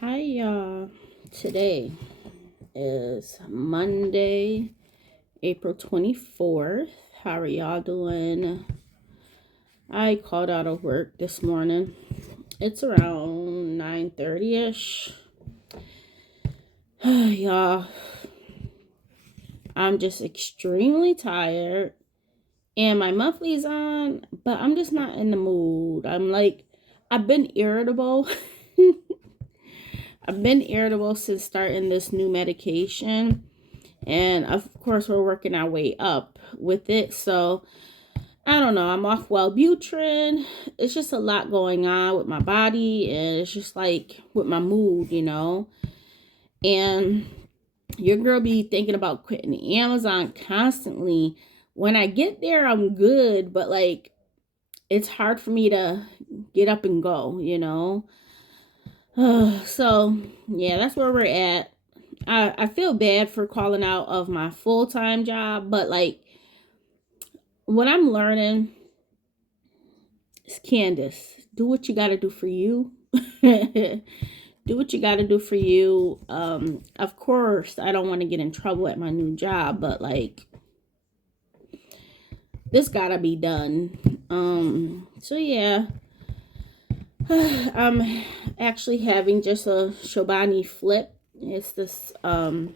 Hi, y'all. Today is Monday, April 24th. How are y'all doing? I called out of work this morning. It's around 9:30ish. Y'all, I'm just extremely tired and my monthly's on, but I'm just not in the mood. I've been irritable. I've been irritable since starting this new medication. And of course, we're working our way up with it. So I don't know. I'm off Wellbutrin. It's just a lot going on with my body, and it's just like with my mood. And your girl be thinking about quitting Amazon constantly. When I get there, I'm good, but like it's hard for me to get up and go. So yeah, that's where we're at. I feel bad for calling out of my full-time job, but like what I'm learning is, Candace, do what you got to do for you. Do what you got to do for you. Of course, I don't want to get in trouble at my new job, but like this got to be done. So yeah, I'm actually having just a Chobani flip. It's this what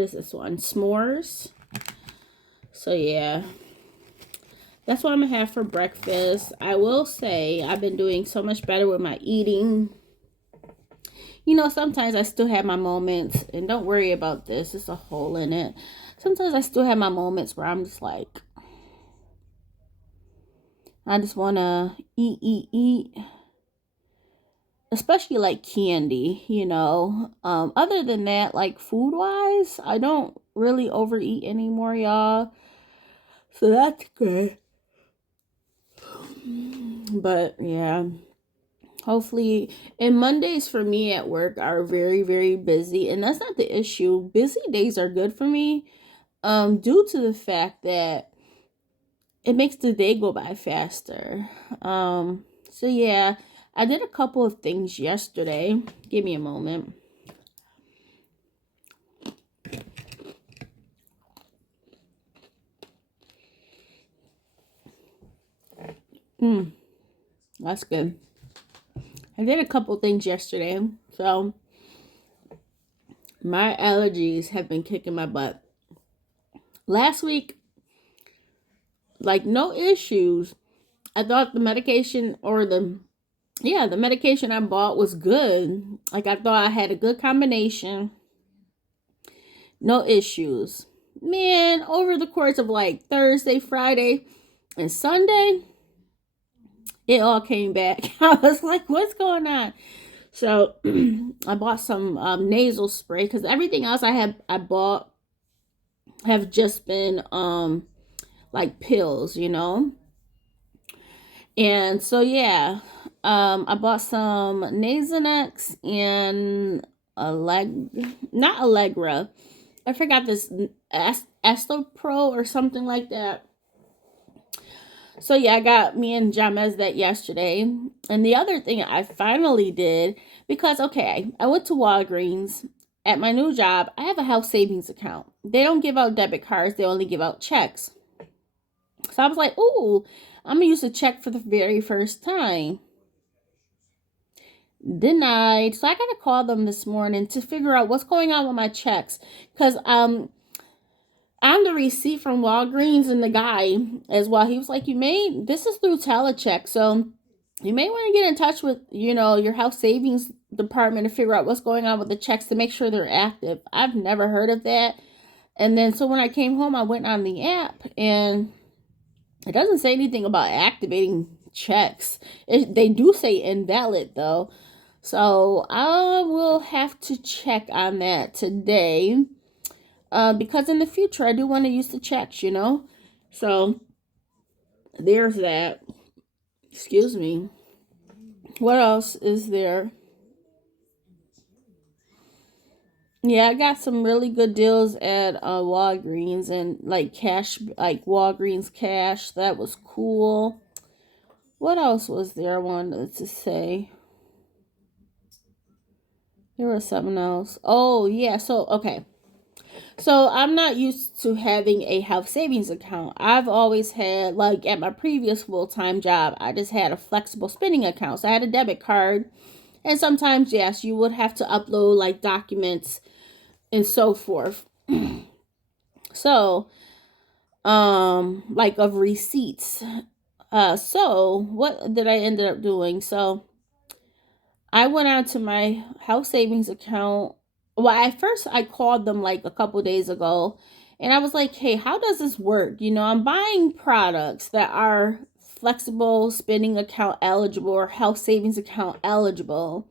is this one? S'mores. So yeah, that's what I'm gonna have for breakfast. I will say I've been doing so much better with my eating. Sometimes I still have my moments, and don't worry about this, it's a hole in it. Sometimes I still have my moments where I'm just like, I just wanna eat, especially like candy. Other than that, like food wise, I don't really overeat anymore, y'all. So that's good. But yeah, hopefully, and Mondays for me at work are very, very busy, and that's not the issue. Busy days are good for me, due to the fact that it makes the day go by faster. So yeah, I did a couple of things yesterday. Give me a moment. Mm, that's good. I did a couple things yesterday, so my allergies have been kicking my butt. Last week, like no issues. I thought the medication or the medication I bought was good. Like I thought I had a good combination. No issues. Man, over the course of like Thursday, Friday, and Sunday, it all came back. I was like, what's going on? So I bought some nasal spray because everything else I bought have just been like pills. And so yeah, I bought some Nasonex and not Allegra. I forgot this Astropro or something like that. So yeah, I got me and Jamez that yesterday. And the other thing I finally did, because okay, I went to Walgreens at my new job. I have a health savings account. They don't give out debit cards, they only give out checks. So I was like, ooh, I'm gonna use a check for the very first time. Denied. So I gotta call them this morning to figure out what's going on with my checks. Cause on the receipt from Walgreens, and the guy as well, he was like, this is through telecheck, so you may want to get in touch with, your health savings department to figure out what's going on with the checks to make sure they're active. I've never heard of that. And then so when I came home, I went on the app and it doesn't say anything about activating checks. They do say invalid though. So I will have to check on that today. Because in the future I do want to use the checks. So there's that. Excuse me. What else is there? Yeah, I got some really good deals at Walgreens and like cash, like Walgreens cash. That was cool. What else was there I wanted to say? There was something else. Oh, yeah. So, okay. So, I'm not used to having a health savings account. I've always had, like, at my previous full time job, I just had a flexible spending account. So, I had a debit card. And sometimes, yes, you would have to upload, like, documents and so forth. So, like, of receipts. So, what did I end up doing? So, I went on to my house savings account. Well, at first I called them like a couple days ago and I was like, hey, how does this work? I'm buying products that are flexible spending account eligible or health savings account eligible.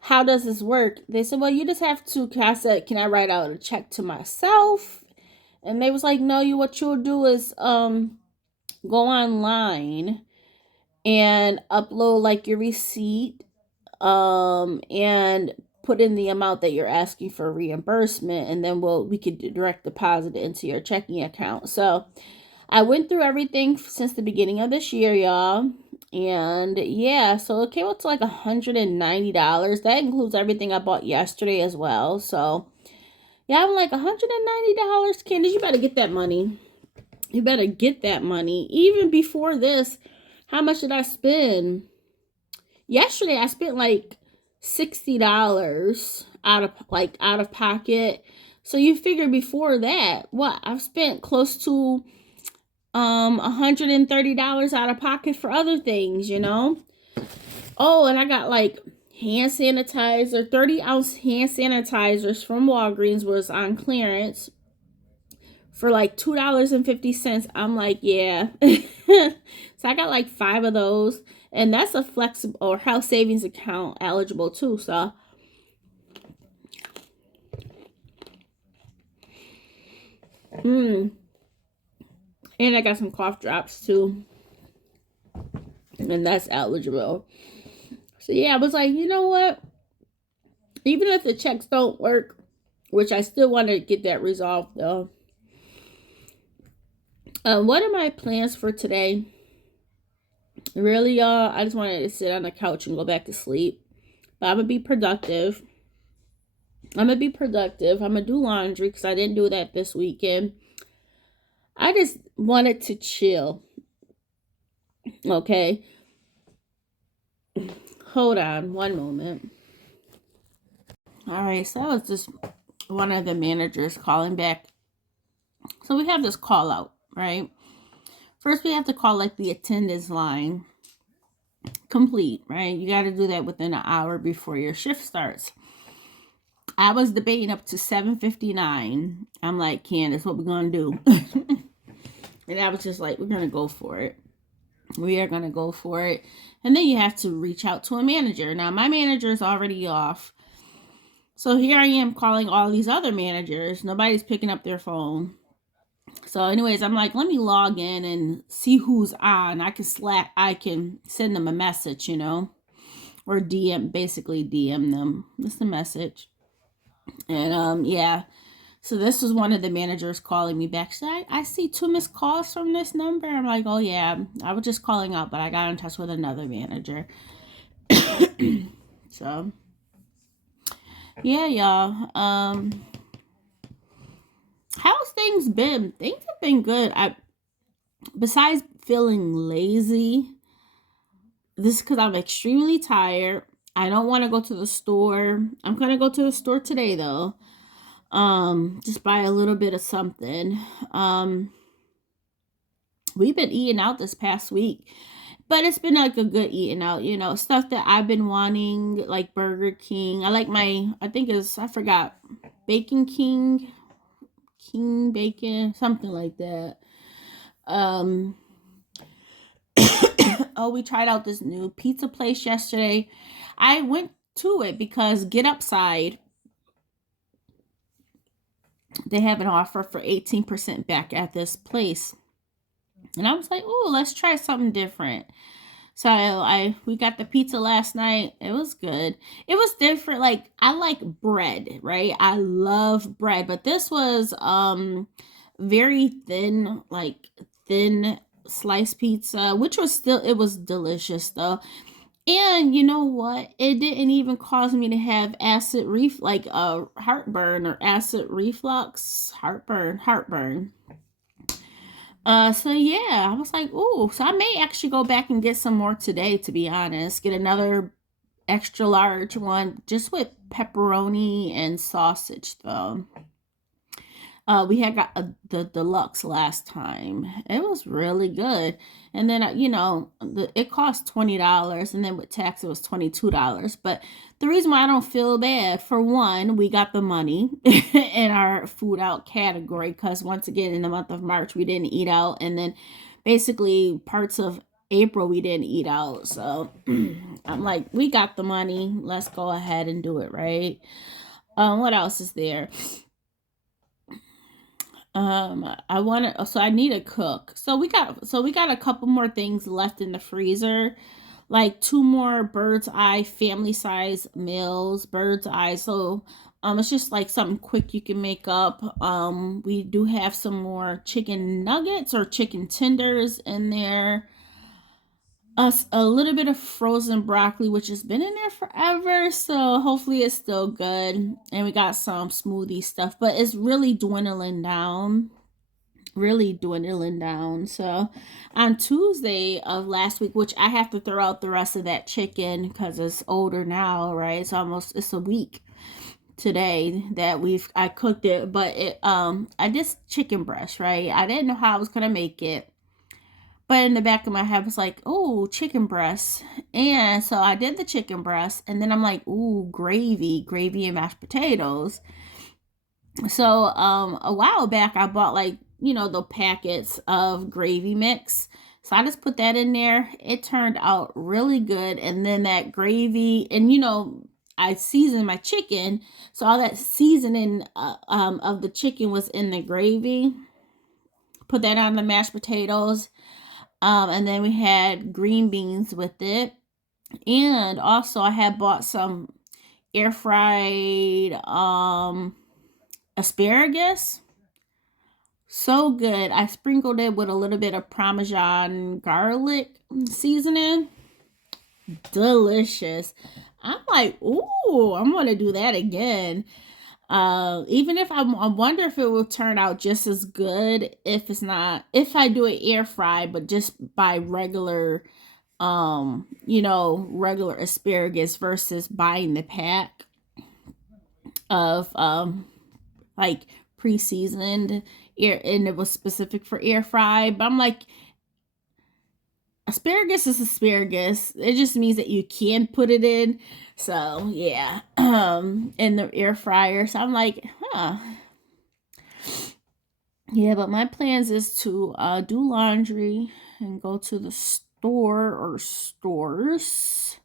How does this work? They said, well, you just have to, I said, can I write out a check to myself? And they was like, no, what you'll do is go online and upload like your receipt and put in the amount that you're asking for reimbursement, and then we could direct deposit it into your checking account. So I went through everything since the beginning of this year, y'all. And yeah, so it came up to like $190. That includes everything I bought yesterday as well. So yeah, I'm like $190, Candace. You better get that money. You better get that money. Even before this, how much did I spend? Yesterday I spent like $60 out of pocket. So you figure before that, what I've spent close to $130 out of pocket for other things, Oh, and I got like hand sanitizer, 30-ounce hand sanitizers from Walgreens was on clearance for like $2.50. I'm like, yeah. So I got like 5 of those. And that's a flexible or health savings account eligible too. So and I got some cough drops too. And that's eligible. So yeah, I was like, you know what? Even if the checks don't work, which I still want to get that resolved though. What are my plans for today? Really, y'all, I just wanted to sit on the couch and go back to sleep. But I'm gonna be productive. I'm gonna do laundry because I didn't do that this weekend. I just wanted to chill. Okay. Hold on one moment. All right, so that was just one of the managers calling back. So we have this call out, right? First, we have to call like the attendance line complete, right? You got to do that within an hour before your shift starts. I was debating up to 7:59. I'm like, Candace, what we gonna do? And I was just like, we're gonna go for it. We are gonna go for it. And then you have to reach out to a manager. Now my manager is already off. So here I am calling all these other managers. Nobody's picking up their phone. So anyways, I'm like, let me log in and see who's on. I can send them a message, or basically DM them. Just a message. And yeah. So this was one of the managers calling me back. So I see 2 missed calls from this number. I'm like, oh yeah, I was just calling out, but I got in touch with another manager. So yeah, y'all. How's things been? Things have been good. Besides feeling lazy, this is because I'm extremely tired. I don't want to go to the store. I'm gonna go to the store today though. Just buy a little bit of something. We've been eating out this past week, but it's been like a good eating out, stuff that I've been wanting, like Burger King. I like I forgot, Bacon King Bacon, something like that. Oh, we tried out this new pizza place yesterday. I went to it because Get Upside, they have an offer for 18% back at this place. And I was like, oh, let's try something different. So we got the pizza last night. It was good. It was different. Like, I like bread, right? I love bread, but this was very thin, like thin sliced pizza, which was delicious though. And you know what? It didn't even cause me to have like heartburn or acid reflux, heartburn. So yeah, I was like, ooh, so I may actually go back and get some more today, to be honest. Get another extra large one just with pepperoni and sausage though. We had got the deluxe last time. It was really good. And then it cost $20, and then with tax it was $22. But the reason why I don't feel bad, for one, we got the money in our food out category, because once again in the month of March we didn't eat out, and then basically parts of April we didn't eat out. So I'm like, we got the money. Let's go ahead and do it, right? What else is there? I need a cook. So we got a couple more things left in the freezer, like two more bird's eye family size meals, bird's eye. So it's just like something quick you can make up. We do have some more chicken nuggets or chicken tenders in there. Us a little bit of frozen broccoli, which has been in there forever, so hopefully it's still good. And we got some smoothie stuff, but it's really dwindling down. So on Tuesday of last week, which I have to throw out the rest of that chicken because it's older now, right? It's a week today that I cooked it, but I just chicken breast, right? I didn't know how I was gonna make it. But in the back of my head was like, oh, chicken breast. And so I did the chicken breast, and then I'm like, ooh, gravy and mashed potatoes. So a while back I bought, like, the packets of gravy mix. So I just put that in there. It turned out really good. And then that gravy, and I seasoned my chicken, so all that seasoning of the chicken was in the gravy. Put that on the mashed potatoes. And then we had green beans with it. And also I had bought some air fried asparagus. So good. I sprinkled it with a little bit of Parmesan garlic seasoning. Delicious. I'm like, ooh, I'm gonna do that again. Even if I wonder if it will turn out just as good if I do it air fry, but just by regular asparagus versus buying the pack of like pre-seasoned air, and it was specific for air fry. But I'm like, asparagus is asparagus. It just means that you can put it in. So yeah, in the air fryer. So I'm like, huh. Yeah, but my plans is to do laundry and go to the store or stores.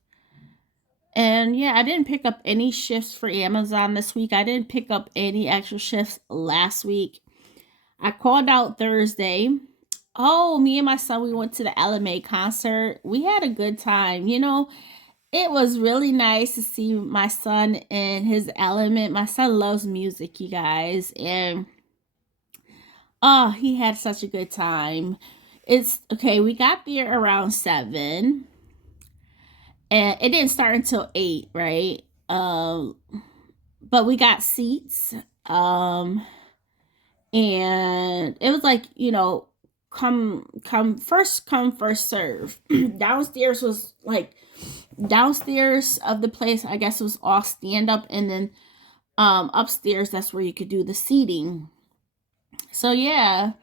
And yeah, I didn't pick up any shifts for Amazon this week. I didn't pick up any extra shifts last week. I called out Thursday. Oh, me and my son, we went to the LMA concert. We had a good time. It was really nice to see my son in his element. My son loves music, you guys. And oh, he had such a good time. It's okay. We got there around 7, and it didn't start until 8, right? But we got seats. And it was like, come first serve. Downstairs of the place, I guess it was all stand up, and then upstairs, that's where you could do the seating. So yeah,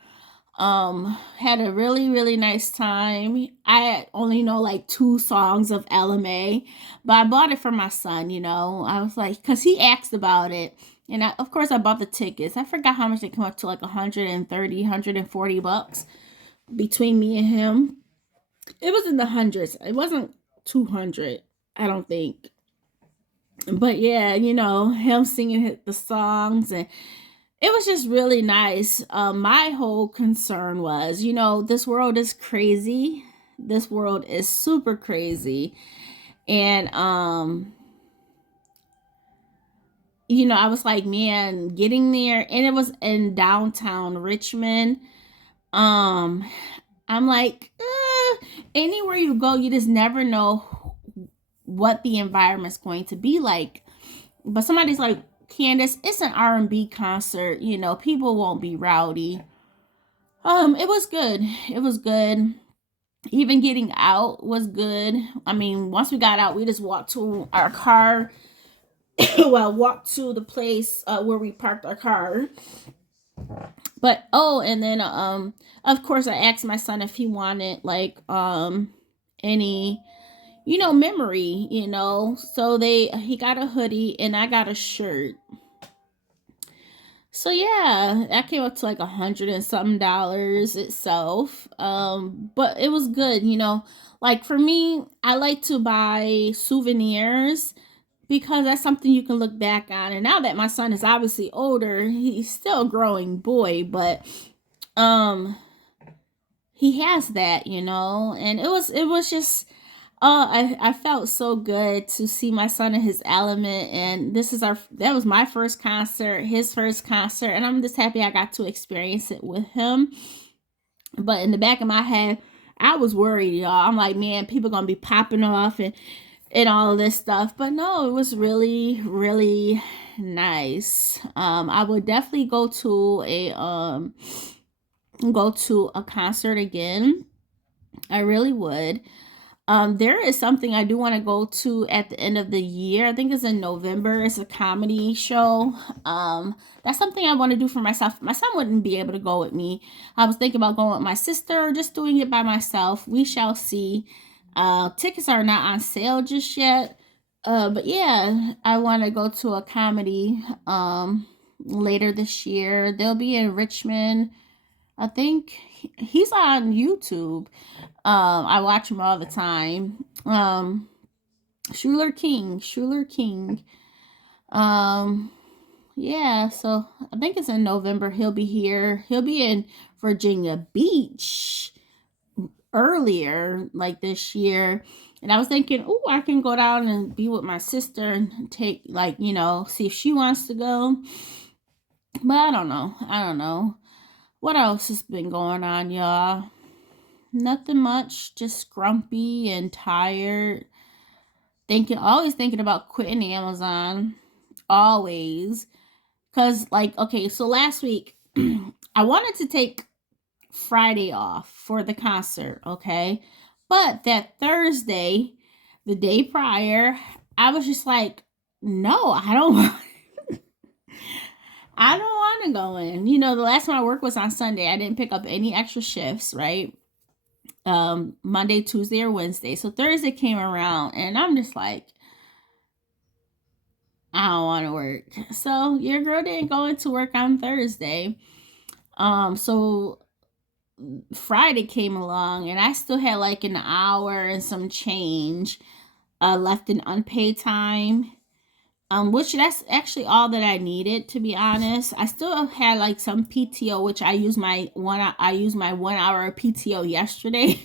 had a really really nice time. I only know like 2 songs of LMA, but I bought it for my son. I was like, because he asked about it, and of course I bought the tickets. I forgot how much they come up to, like 130 $140 between me and him. It was in the hundreds. It wasn't 200, I don't think. But yeah, him singing the songs, and it was just really nice. My whole concern was, this world is crazy. This world is super crazy. And I was like, man, getting there, and it was in downtown Richmond. I'm like, anywhere you go, you just never know what the environment's going to be like. But somebody's like, Candace, it's an R&B concert, you know, people won't be rowdy. It was good. It was good. Even getting out was good. I mean, once we got out, we just walked to our car. Well, walked to the place where we parked our car. But and then of course I asked my son if he wanted like any, you know, memory, you know. So he got a hoodie and I got a shirt. So yeah, that came up to like $100 and something itself. But it was good, you know. Like for me, I like to buy souvenirs because that's something you can look back on. And now that my son is obviously older, he's still a growing boy, but um he has that, you know. And it was just I felt so good to see my son in his element, and that was my first concert, his first concert, and I'm just happy I got to experience it with him. But in the back of my head, I was worried, y'all. I'm like, man, people gonna be popping off and all of this stuff. But no, it was really, really nice. I would definitely go to a concert again. I really would. There is something I do want to go to at the end of the year. I think it's in November. It's a comedy show. That's something I want to do for myself. My son wouldn't be able to go with me. I was thinking about going with my sister or just doing it by myself. We shall see. Tickets are not on sale just yet. But yeah, I want to go to a comedy later this year. They'll be in Richmond. I think he's on YouTube. I watch him all the time. Schuler King. Yeah, so I think it's in November. He'll be here. He'll be in Virginia Beach earlier, like this year. And I was thinking, oh, I can go down and be with my sister and take, like, you know, see if she wants to go. But I don't know. What else has been going on, y'all? Nothing much. Just grumpy and tired. Always thinking about quitting Amazon. Always. Because, like, okay, so last week, I wanted to take Friday off for the concert, okay? But that Thursday, the day prior, I was just like, no, I don't want to go in. You know, the last time I worked was on Sunday. I didn't pick up any extra shifts, right? Monday, Tuesday, or Wednesday. So Thursday came around and I'm just like, I don't want to work. So your girl didn't go into work on Thursday. So Friday came along and I still had like an hour and some change left in unpaid time. Which that's actually all that I needed, to be honest. I still had like some PTO, which I used my 1 hour of PTO yesterday.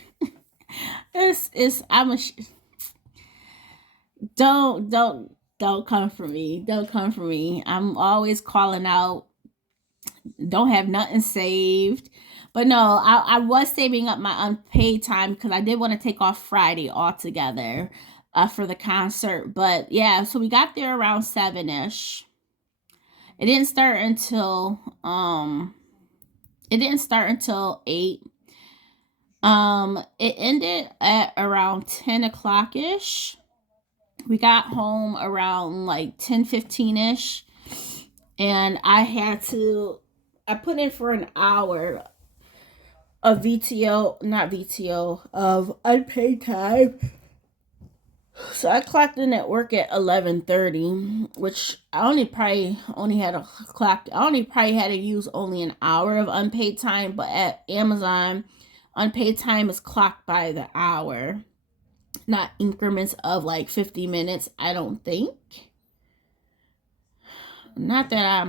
Don't come for me. Don't come for me. I'm always calling out. Don't have nothing saved. But no, I was saving up my unpaid time because I did want to take off Friday altogether for the concert. But yeah, so we got there around 7ish. It didn't start until 8. It ended at around 10 o'clock ish. We got home around like 10:15 ish, and I put in for an hour of of unpaid time. So I clocked in at work at 11:30, which I probably had to use only an hour of unpaid time, but at Amazon, unpaid time is clocked by the hour, not increments of like 50 minutes, I don't think. Not that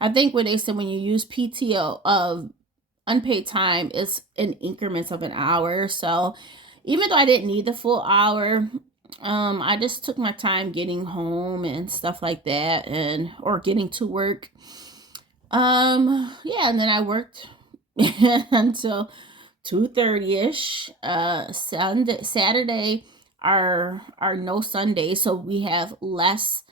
I think what they said when you use PTO of unpaid time is in increments of an hour. So even though I didn't need the full hour, I just took my time getting home and stuff like that, or getting to work. Yeah, and then I worked until 2:30ish. Saturday, our no Sunday, so we have less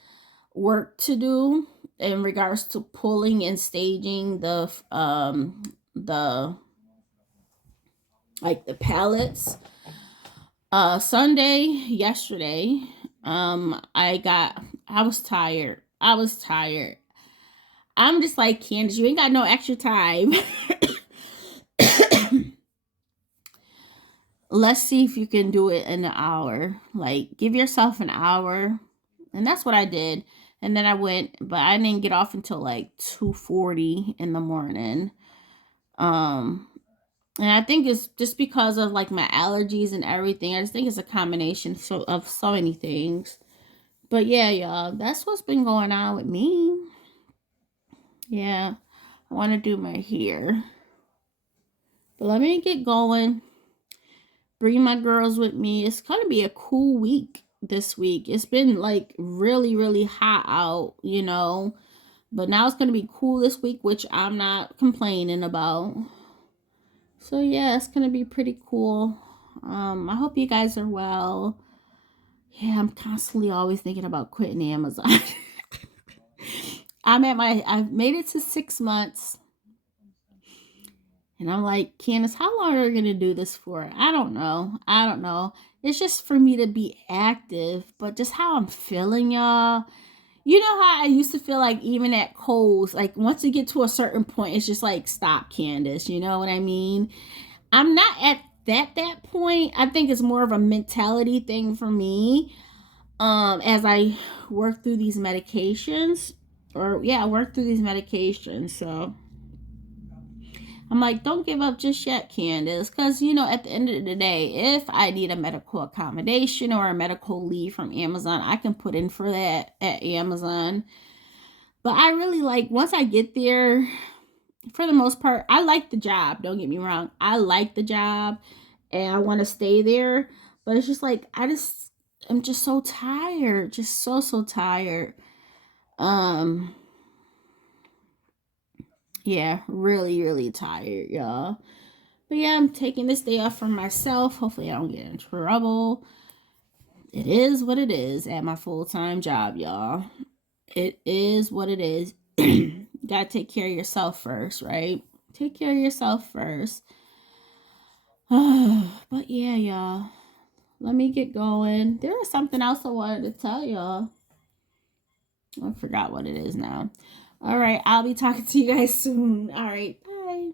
work to do in regards to pulling and staging the like the pallets. Sunday yesterday, I was tired. I was tired. I'm just like, Candace, you ain't got no extra time. Let's see if you can do it in an hour. Like, give yourself an hour. And that's what I did. And then I went, but I didn't get off until like 2:40 in the morning. Um, and I think it's just because of like my allergies and everything. I just think it's a combination of so many things. But yeah, y'all, that's what's been going on with me. Yeah, I want to do my hair. But let me get going. Bring my girls with me. It's going to be a cool week this week. It's been like really, really hot out, you know. But now it's going to be cool this week, which I'm not complaining about. So yeah, it's going to be pretty cool. I hope you guys are well. Yeah, I'm constantly always thinking about quitting Amazon. I've made it to 6 months. And I'm like, Candace, how long are we going to do this for? I don't know. It's just for me to be active, but just how I'm feeling, y'all. You know how I used to feel like even at Kohl's, like once you get to a certain point, it's just like, stop, Candace. You know what I mean? I'm not at that point. I think it's more of a mentality thing for me. As I work through these medications, So I'm like, don't give up just yet, Candace. Because, you know, at the end of the day, if I need a medical accommodation or a medical leave from Amazon, I can put in for that at Amazon. But I really like, once I get there, for the most part, I like the job. Don't get me wrong. I like the job and I want to stay there. But it's just like, I'm just so tired. Just so tired. Yeah, really, really tired, y'all. But yeah, I'm taking this day off for myself. Hopefully I don't get in trouble. It is what it is at my full-time job, y'all. It is what it is. Gotta take care of yourself first, right? Take care of yourself first. But yeah, y'all. Let me get going. There was something else I wanted to tell y'all. I forgot what it is now. All right, I'll be talking to you guys soon. All right, bye.